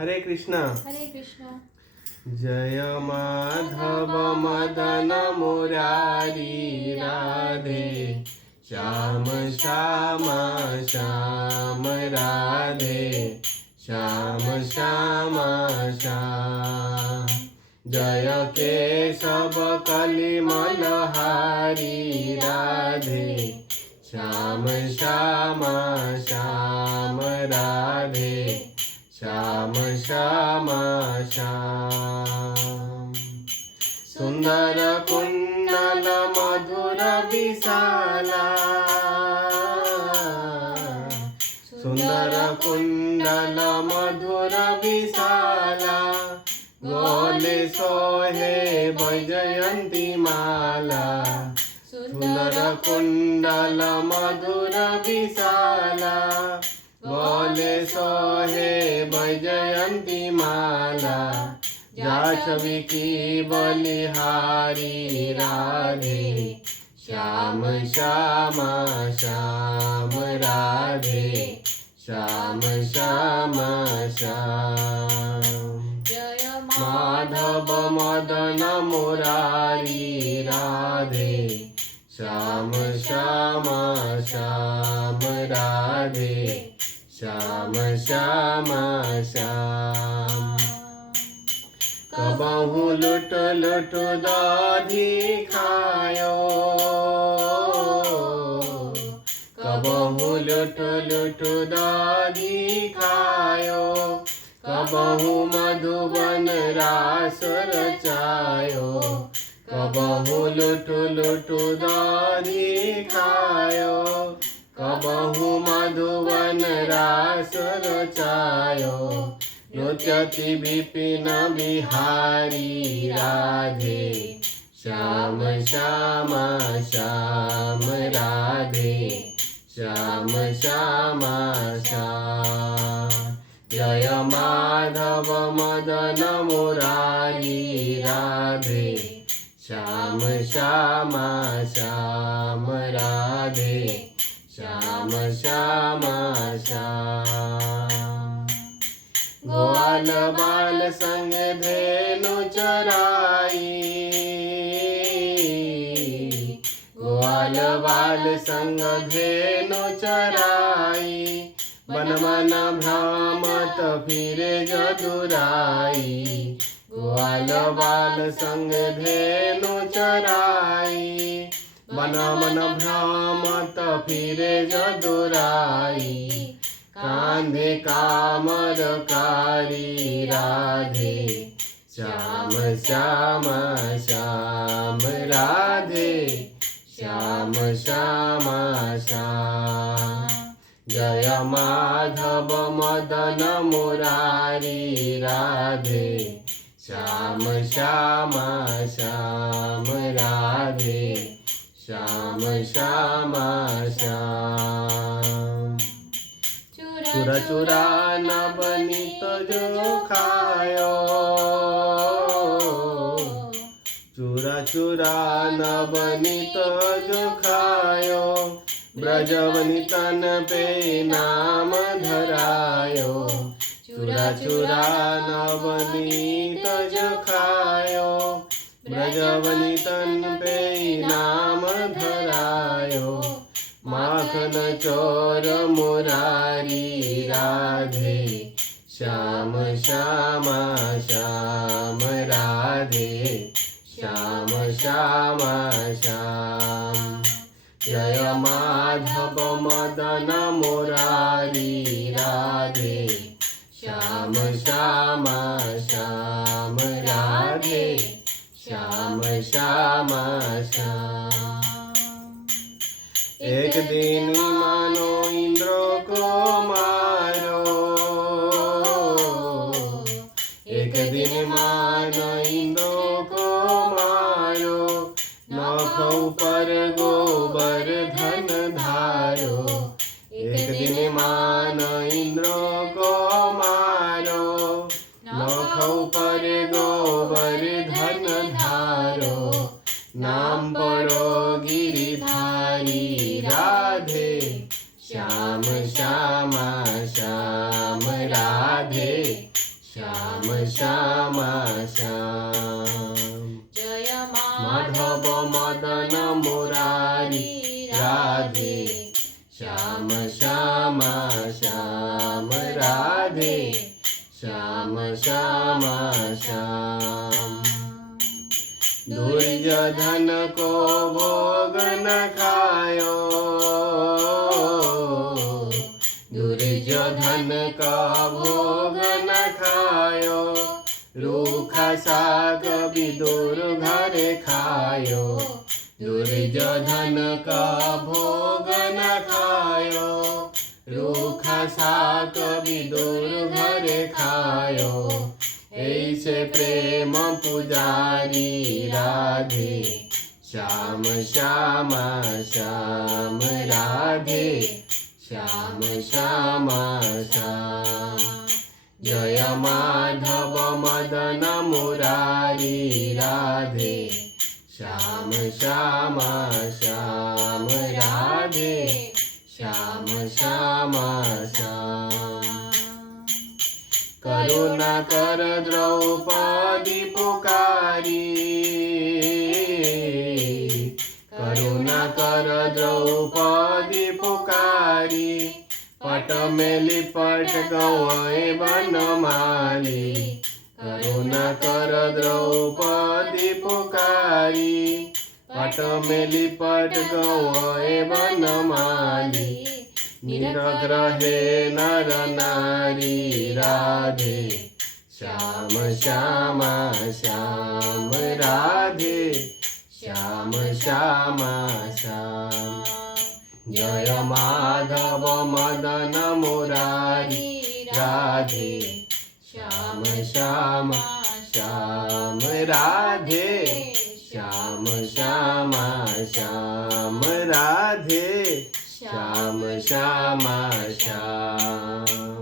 हरे कृष्णा। हरे कृष्णा। जय माधव मदन मुरारी राधे श्याम श्याम श्याम राधे श्याम श्याम श्याम। जय केशव कलिमल हारी राधे श्याम श्याम श्याम राधे श्याम श्याम श्याम। सुंदर कुंडल मधुर विशाला सुंदर कुंडल मधुर विशाला गोले सोहे वैजयंती माला। सुंदर कुंडल मधुर विशाला गोले सोहे वैजयंती माला। जाचवी की बलिहारी राधे श्याम श्याम श्याम राधे श्याम श्याम श्याम। जय माधव मदन मुरारी राधे श्याम श्याम श्याम राधे श्याम श्याम श्याम। कबहू लुट लुट दाधी खायो कबहू लुट लुट दाधी खायो। कबहू मधुबन रास रचायो कबहू लुट लुट दाधी खायो। कबहू मधुबन रास रचायो नृत्यति विपिन बिहारी राधे श्याम श्याम श्याम राधे श्याम श्याम श्याम। जय माधव मदन मुरारी राधे श्याम श्याम श्याम राधे श्याम श्याम श्याम। ग्वाल बाल संग धेनु चराई ग्वाल बाल संग धेनु चराई। मन मन भ्रामत फिरे जदुराई ग्वाल बाल संग धेनु चराई। मन मन भ्रामत फिरे जदुराई। कांधे कामर कारी राधे श्याम श्याम श्याम राधे श्याम श्याम श्याम। जय माधव मदन मुरारी राधे श्याम श्याम श्याम राधे श्याम श्याम श्याम। चुरा चुरा नवनीत जो खायो चुरा चुरा नवनीत जो खायो। ब्रजवनितन पे नाम धरायो चुरा चुरा नवनीत जो खायो। ब्रजवनितन पे नाम धरायो माखन चोर मुरारी राधे श्याम श्याम श्याम राधे श्याम श्याम श्याम। जय माधव मदन मुरारी राधे श्याम श्याम श्याम राधे श्याम श्याम श्याम। एक दिन मानो इंद्र को मारो एक दिन मानो इंद्र को मारो। नख ऊपर गोबर धन धारो एक दिन मानो इंद्र को मारो। नख ऊपर गोबर धन धारो नाम पढ़ो गिरिधारी राधे श्याम श्याम श्याम राधे श्याम श्यामा श्याम। जय माधव मदन मुरारी राधे श्याम श्यामा श्याम राधे श्याम श्यामा श्याम। दुर्योधन को भोग न खायो, दुर्योधन का भोग न खायो, रूखा साग विदुर घरे खायो। दुर्योधन का भोग न खायो, रूखा साग विदुर घरे खायो। ऐसे प्रेम पुजारी राधे श्याम श्यामा श्याम राधे श्याम श्यामा श्याम। जय माधव मदन मुरारी राधे श्याम श्यामा श्याम राधे श्याम श्यामा श्याम। करुणा कर द्रौपदी पुकारी, करुणा कर द्रौपदी पुकारी। पट में लिपट गए बनमाली, करुणा कर द्रौपदी पुकारी। पट में लिपट गए बनमाली, निरग्रहे नर नारी राधे श्याम श्यामा श्याम राधे श्याम श्यामा श्याम। जय माधव मदन मुरारी राधे श्याम श्यामा श्याम राधे श्याम श्यामा श्याम राधे श्याम श्यामा श्याम।